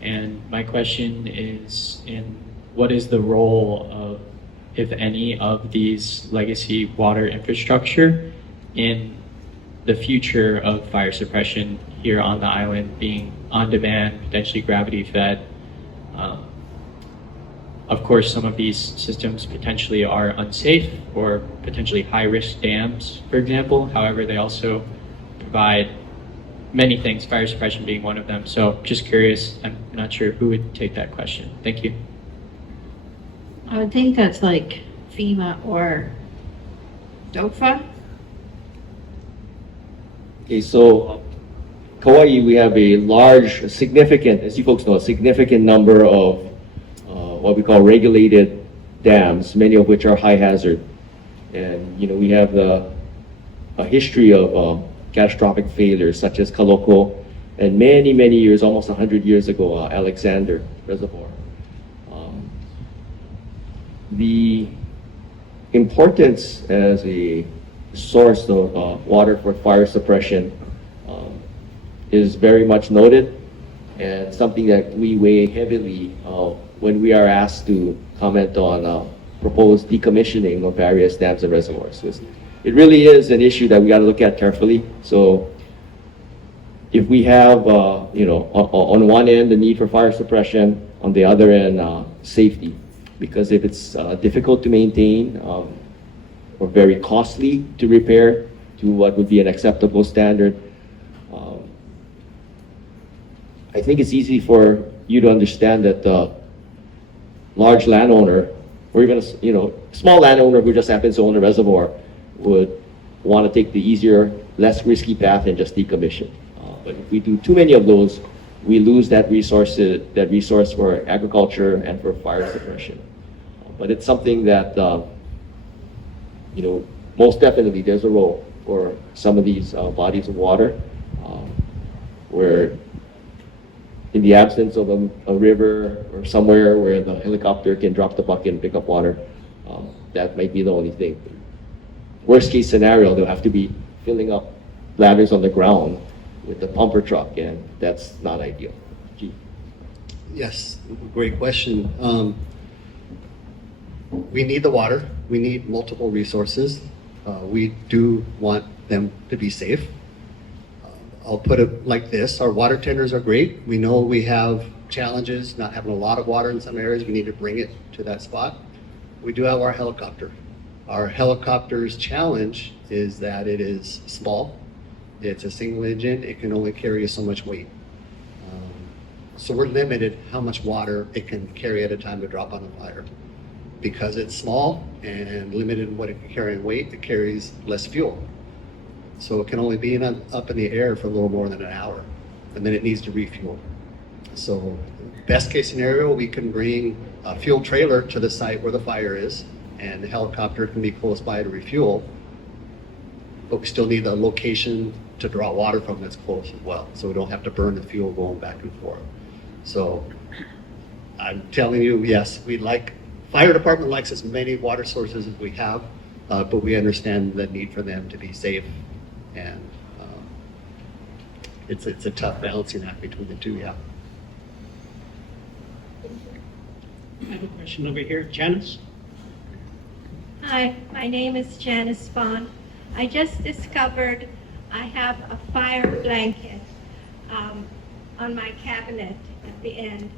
And my question is, what is the role of, if any, of these legacy water infrastructure in the future of fire suppression here on the island, being on demand, potentially gravity fed? Of course, some of these systems potentially are unsafe or potentially high-risk dams, for example. However, they also provide many things, fire suppression being one of them. So just curious, I'm not sure who would take that question. Thank you. I would think that's like FEMA or DOFA. Okay, so Kauai, we have a large, significant, as you folks know, a significant number of what we call regulated dams, many of which are high hazard. And, you know, we have a history of catastrophic failures such as Kaloko, and many, many years, almost 100 years ago, Alexander Reservoir. The importance as a source of water for fire suppression is very much noted, and something that we weigh heavily when we are asked to comment on proposed decommissioning of various dams and reservoirs. It really is an issue that we got to look at carefully. So if we have, you know, on one end, the need for fire suppression, on the other end, safety, because if it's difficult to maintain or very costly to repair to what would be an acceptable standard, I think it's easy for you to understand that the large landowner, or even a small landowner who just happens to own a reservoir, would want to take the easier, less risky path and just decommission. But if we do too many of those, we lose that resource for agriculture and for fire suppression. But it's something that, most definitely there's a role for some of these bodies of water where in the absence of a river or somewhere where the helicopter can drop the bucket and pick up water, that might be the only thing. Worst case scenario, they'll have to be filling up ladders on the ground with the pumper truck, and that's not ideal. Gee. Yes, great question. We need the water. We need multiple resources. We do want them to be safe. I'll put it like this. Our water tenders are great. We know we have challenges not having a lot of water in some areas. We need to bring it to that spot. We do have our helicopter. Our helicopter's challenge is that it is small. It's a single engine. It can only carry so much weight. So we're limited how much water it can carry at a time to drop on a fire. Because it's small and limited in what it can carry in weight, it carries less fuel. So it can only be up in the air for a little more than an hour, and then it needs to refuel. So best case scenario, we can bring a fuel trailer to the site where the fire is, and the helicopter can be close by to refuel, but we still need a location to draw water from that's close as well, so we don't have to burn the fuel going back and forth. So I'm telling you, yes, fire department likes as many water sources as we have. but we understand the need for them to be safe, and it's a tough balancing act between the two. Yeah. I have a question over here. Janice? Hi, my name is Janice Bond. I just discovered I have a fire blanket on my cabinet at the end.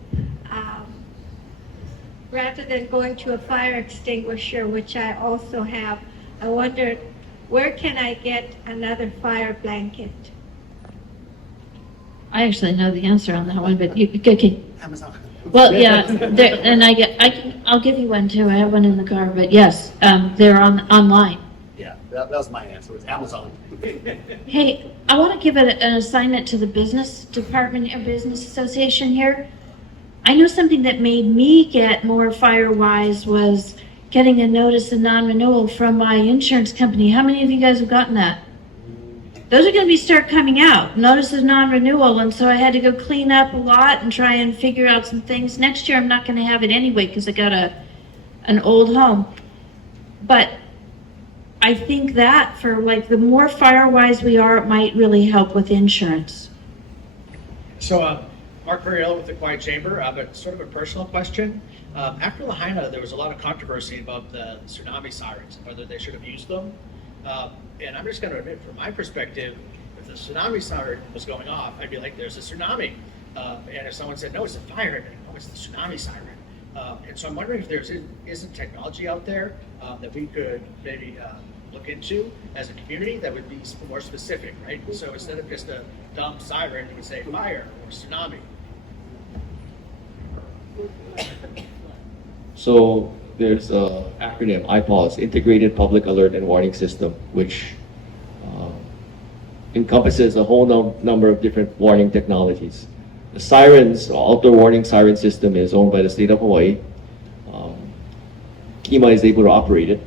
Rather than going to a fire extinguisher, which I also have, I wondered, where can I get another fire blanket? I actually know the answer on that one, but you okay. Amazon. Well, yeah, and I'll give you one too. I have one in the car, but yes, they're online. Yeah, that was my answer. It was Amazon. Hey, I want to give an assignment to the business department or business association here. I know something that made me get more fire-wise was getting a notice of non-renewal from my insurance company. How many of you guys have gotten that? Those are going to start coming out, notice of non-renewal, and so I had to go clean up a lot and try and figure out some things. Next year I'm not going to have it anyway because I got an old home. But I think that for like the more fire-wise we are, it might really help with insurance. So, Mark Perriello with the Kauai Chamber, but sort of a personal question. After Lahaina, there was a lot of controversy about the tsunami sirens, whether they should have used them. And I'm just going to admit, from my perspective, if the tsunami siren was going off, I'd be like, there's a tsunami. And if someone said, no, it's a fire, I'd be like, no, it's the tsunami siren. And so I'm wondering if there isn't technology out there that we could maybe look into as a community that would be more specific, right? So instead of just a dumb siren, you would say fire or tsunami. So there's an acronym, IPAWS, Integrated Public Alert and Warning System, which encompasses a whole number of different warning technologies. The sirens, outdoor warning siren system, is owned by the state of Hawaii. KEMA is able to operate it,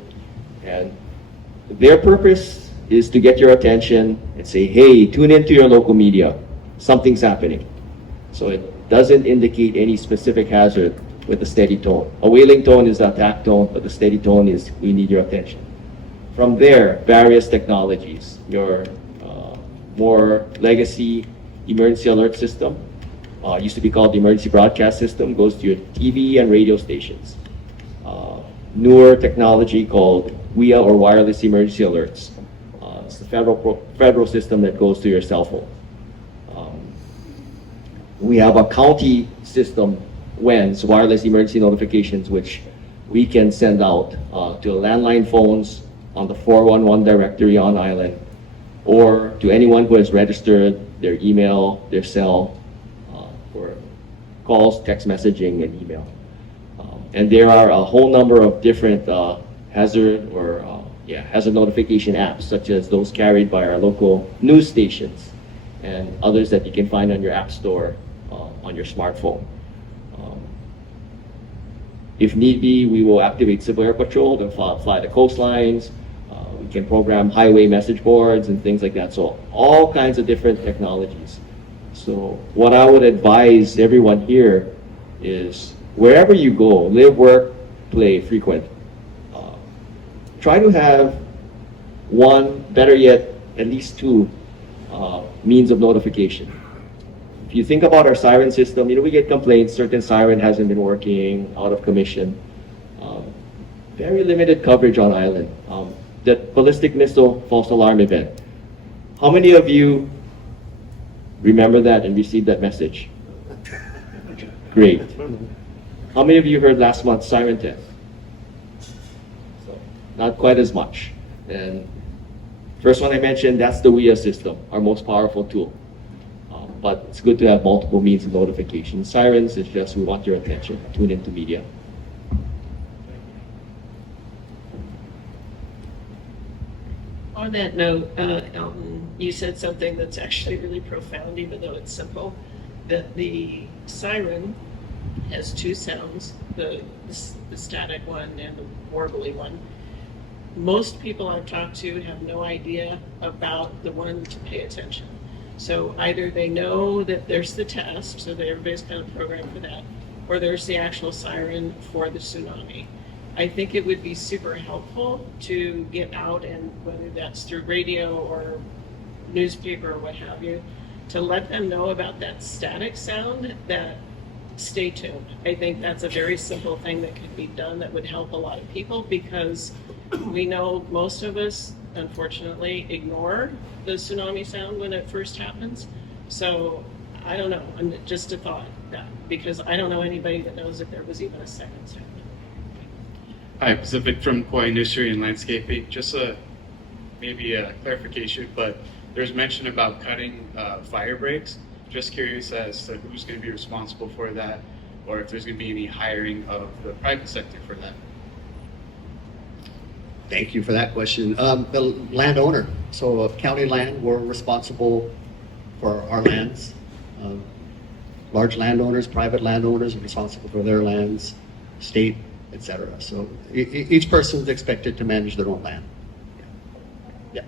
and their purpose is to get your attention and say, hey, tune into your local media, something's happening. So it doesn't indicate any specific hazard with a steady tone. A wailing tone is the attack tone, but the steady tone is we need your attention. From there, various technologies, your more legacy emergency alert system, used to be called the emergency broadcast system, goes to your TV and radio stations. Newer technology called WIA or wireless emergency alerts. It's the federal system that goes to your cell phone. We have a county system, WENS, wireless emergency notifications, which we can send out to landline phones on the 411 directory on island, or to anyone who has registered their email, their cell, for calls, text messaging, and email. And there are a whole number of different hazard notification apps, such as those carried by our local news stations and others that you can find on your app store on your smartphone. If need be, we will activate Civil Air Patrol to fly the coastlines. We can program highway message boards and things like that. So all kinds of different technologies. So what I would advise everyone here is wherever you go, live, work, play, frequent, try to have one, better yet, at least two means of notification. If you think about our siren system, we get complaints, certain siren hasn't been working, out of commission. Very limited coverage on island. That ballistic missile false alarm event. How many of you remember that and received that message? Great. How many of you heard last month's siren test? So, not quite as much. And first one I mentioned, that's the WIA system, our most powerful tool. But it's good to have multiple means of notification. Sirens is just we want your attention. Tune into media. On that note, Elton, you said something that's actually really profound, even though it's simple, that the siren has two sounds, the static one and the warbly one. Most people I've talked to have no idea about the one to pay attention. So either they know that there's the test, so that everybody's kind of programmed for that, or there's the actual siren for the tsunami. I think it would be super helpful to get out, and whether that's through radio or newspaper or what have you, to let them know about that static sound, that stay tuned. I think that's a very simple thing that could be done that would help a lot of people, because we know most of us, unfortunately, ignore the tsunami sound when it first happens. So I don't know, and just a thought, that, because I don't know anybody that knows if there was even a second sound. Hi, Pacific from Kauai Industry and Landscaping. Just maybe a clarification, but there's mention about cutting fire breaks. Just curious as to who's going to be responsible for that, or if there's going to be any hiring of the private sector for that. Thank you for that question. The landowner, so county land, we're responsible for our lands. Large landowners, private landowners are responsible for their lands, state, etc. So each person is expected to manage their own land. Yeah.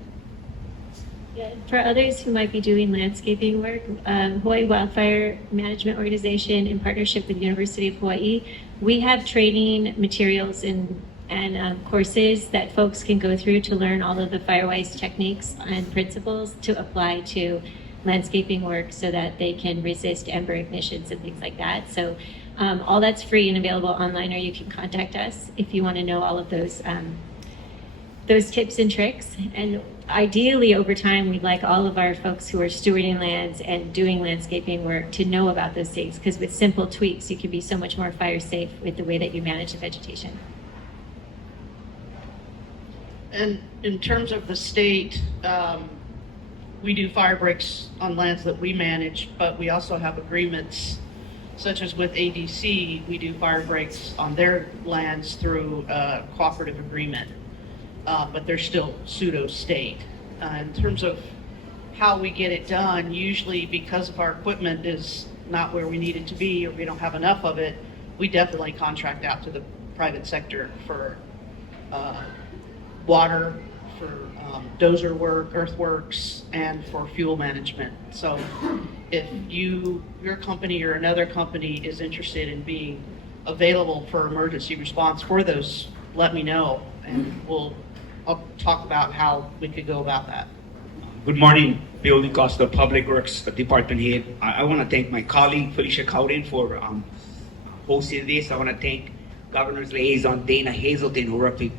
Yeah, for others who might be doing landscaping work, Hawaii Wildfire Management Organization, in partnership with the University of Hawaii, we have training materials and courses that folks can go through to learn all of the FireWise techniques and principles to apply to landscaping work so that they can resist ember ignitions and things like that. So all that's free and available online, or you can contact us if you want to know all of those tips and tricks. And ideally, over time, we'd like all of our folks who are stewarding lands and doing landscaping work to know about those things, because with simple tweaks, you can be so much more fire safe with the way that you manage the vegetation. And in terms of the state, we do fire breaks on lands that we manage, but we also have agreements, such as with ADC, we do fire breaks on their lands through a cooperative agreement, but they're still pseudo-state. In terms of how we get it done, usually because of our equipment is not where we need it to be, or we don't have enough of it, we definitely contract out to the private sector for water, for dozer work, earthworks, and for fuel management. So if your company or another company is interested in being available for emergency response for those, let me know, and I'll talk about how we could go about that. Good morning, Bill DeCosta, Public Works Department Head. I want to thank my colleague Felicia Cowden for hosting this. I want to thank Governor's Liaison Dana Hazelton, who worked with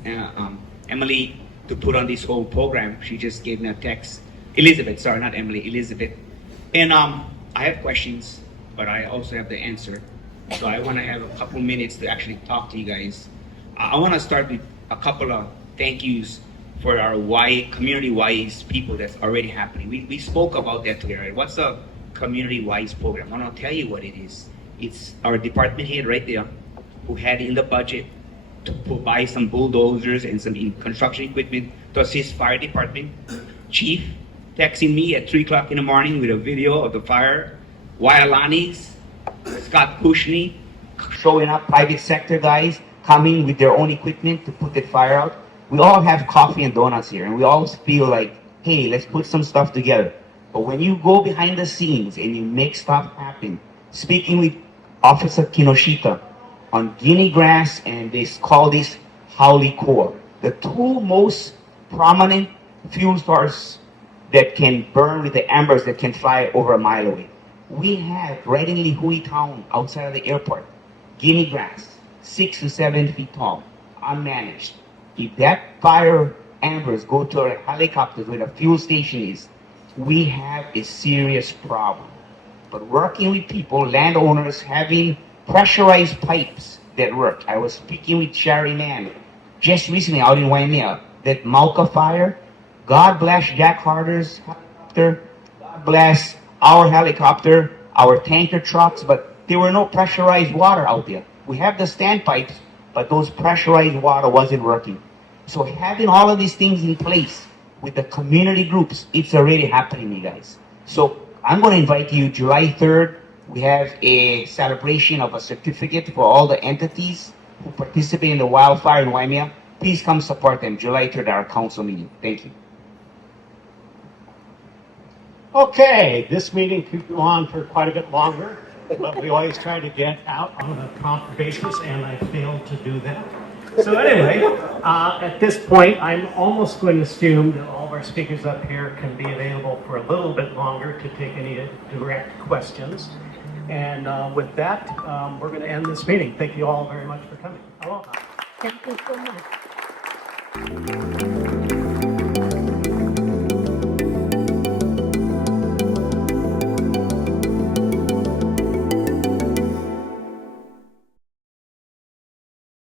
Emily to put on this whole program. She just gave me a text. Elizabeth, sorry, not Emily, Elizabeth. And I have questions, but I also have the answer. So I want to have a couple minutes to actually talk to you guys. I want to start with a couple of thank yous for our community-wise people that's already happening. We spoke about that today, right? What's a community-wise program? I want to tell you what it is. It's our department head right there who had in the budget to buy some bulldozers and some construction equipment to assist fire department. Chief texting me at 3 o'clock in the morning with a video of the fire. Wailani's, Scott Kushney, showing up, private sector guys coming with their own equipment to put the fire out. We all have coffee and donuts here, and we all feel like, hey, let's put some stuff together. But when you go behind the scenes and you make stuff happen, speaking with Officer Kinoshita on guinea grass, and they call this Howley Core, the two most prominent fuel sources that can burn with the embers that can fly over a mile away. We have right in Lihue town, outside of the airport, guinea grass, 6 to 7 feet tall, unmanaged. If that fire embers go to our helicopters where the fuel station is, we have a serious problem. But working with people, landowners, having pressurized pipes that work. I was speaking with Sheri Mann just recently out in Waimea, that Mauka fire. God bless Jack Harder's helicopter. God bless our helicopter, our tanker trucks, but there were no pressurized water out there. We have the standpipes, but those pressurized water wasn't working. So having all of these things in place with the community groups, it's already happening, you guys. So I'm going to invite you July 3rd. We have a celebration of a certificate for all the entities who participate in the wildfire in Waimea. Please come support them July 3rd at our council meeting. Thank you. Okay, this meeting could go on for quite a bit longer, but we always try to get Out on a prompt basis, and I failed to do that. So anyway, at this point, I'm almost going to assume that all of our speakers up here can be available for a little bit longer to take any direct questions. And with that, we're going to end this meeting. Thank you all very much for coming. Aloha. Thank you so much.